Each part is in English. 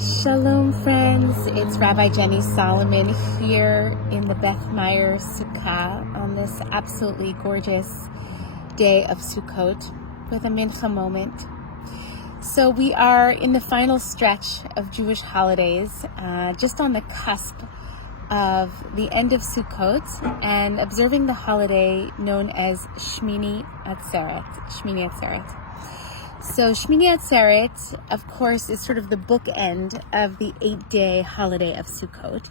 Shalom, friends. It's Rabbi Jenny Solomon here in the Beth Meyer Sukkah on this absolutely gorgeous day of Sukkot with a mincha moment. So we are in the final stretch of Jewish holidays, just on the cusp of the end of Sukkot and observing the holiday known as Shemini Atzeret. So Shemini Atzeret, of course, is sort of the bookend of the 8-day holiday of Sukkot,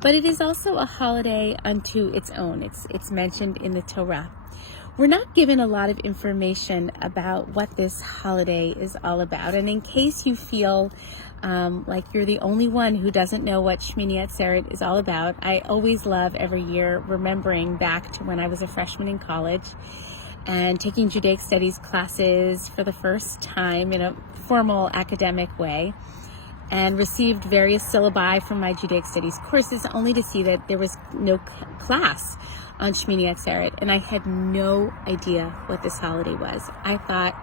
but it is also a holiday unto its own. It's mentioned in the Torah. We're not given a lot of information about what this holiday is all about, and in case you feel like you're the only one who doesn't know what Shemini Atzeret is all about, I always love every year remembering back to when I was a freshman in college and taking Judaic Studies classes for the first time in a formal academic way, and received various syllabi from my Judaic Studies courses only to see that there was no class on Shemini Atzeret, and I had no idea what this holiday was. I thought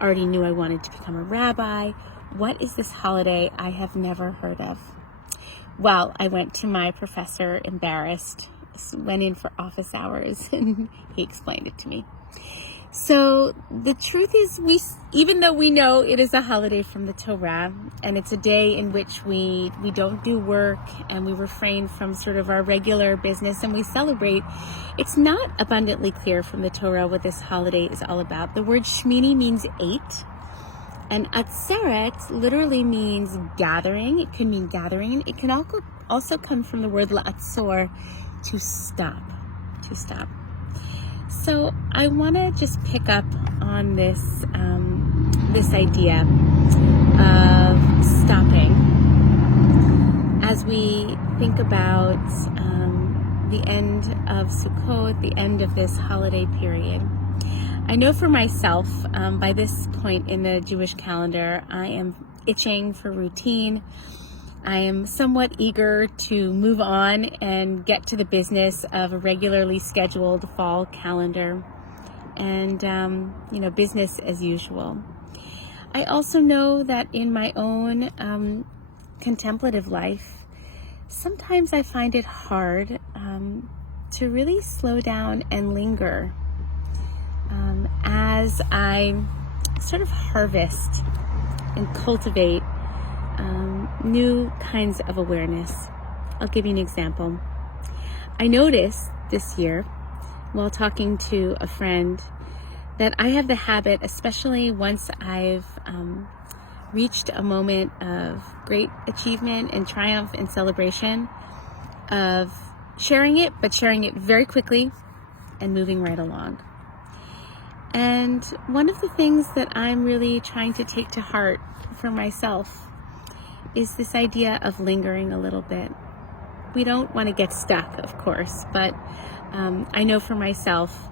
already knew I wanted to become a rabbi. What is this holiday I have never heard of? Well, I went to my professor embarrassed, went in for office hours, and he explained it to me. So the truth is, even though we know it is a holiday from the Torah, and it's a day in which we don't do work and we refrain from sort of our regular business and we celebrate, it's not abundantly clear from the Torah what this holiday is all about. The word Shemini means 8, and Atzeret literally means gathering. It can mean gathering. It can also come from the word la'atzor, to stop. So I want to just pick up on this idea of stopping as we think about the end of Sukkot, the end of this holiday period. I know for myself, by this point in the Jewish calendar, I am itching for routine. I am somewhat eager to move on and get to the business of a regularly scheduled fall calendar and, business as usual. I also know that in my own contemplative life, sometimes I find it hard to really slow down and linger as I sort of harvest and cultivate new kinds of awareness. I'll give you an example. I noticed this year, while talking to a friend, that I have the habit, especially once I've reached a moment of great achievement and triumph and celebration, of sharing it, but sharing it very quickly and moving right along. And one of the things that I'm really trying to take to heart for myself is this idea of lingering a little bit. We don't want to get stuck, of course, but I know for myself,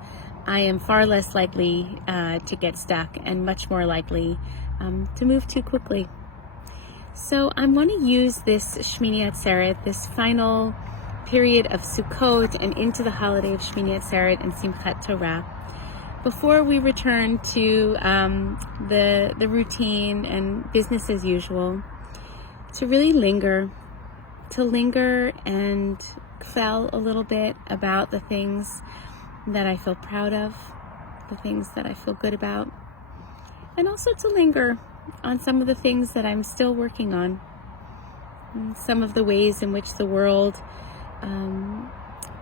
I am far less likely to get stuck and much more likely to move too quickly. So I want to use this Shemini Atzeret, this final period of Sukkot and into the holiday of Shemini Atzeret and Simchat Torah, before we return to the routine and business as usual, to really linger and kvel a little bit about the things that I feel proud of, the things that I feel good about, and also to linger on some of the things that I'm still working on, and some of the ways in which the world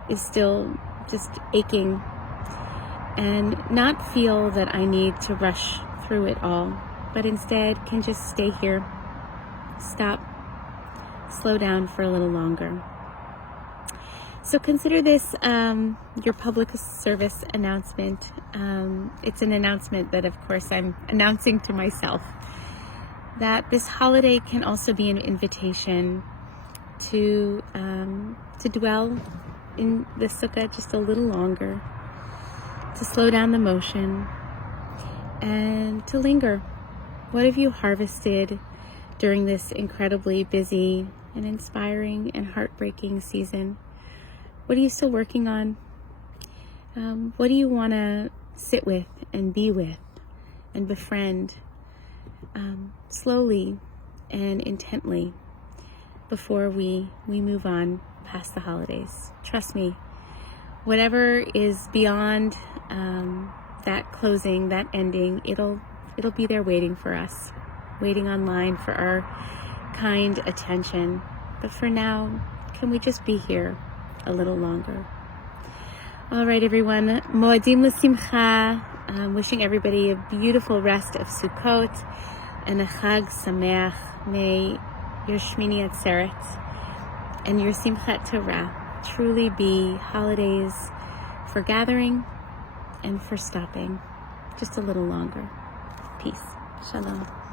is still just aching, and not feel that I need to rush through it all, but instead can just stay here, stop, slow down for a little longer. So consider this your public service announcement. It's an announcement that, of course, I'm announcing to myself, that this holiday can also be an invitation to dwell in the sukkah just a little longer, to slow down the motion, and to linger. What have you harvested during this incredibly busy and inspiring and heartbreaking season? What are you still working on? What do you want to sit with and be with and befriend slowly and intently before we move on past the holidays. Trust me, whatever is beyond that closing, that ending, it'll be there waiting for us, waiting online for our kind attention. But for now, can we just be here a little longer? All right, everyone. Moadim l'simcha. Wishing everybody a beautiful rest of Sukkot and a Chag Sameach. May your Shemini Atzeret and your Simchat Torah truly be holidays for gathering and for stopping just a little longer. Peace. Shalom.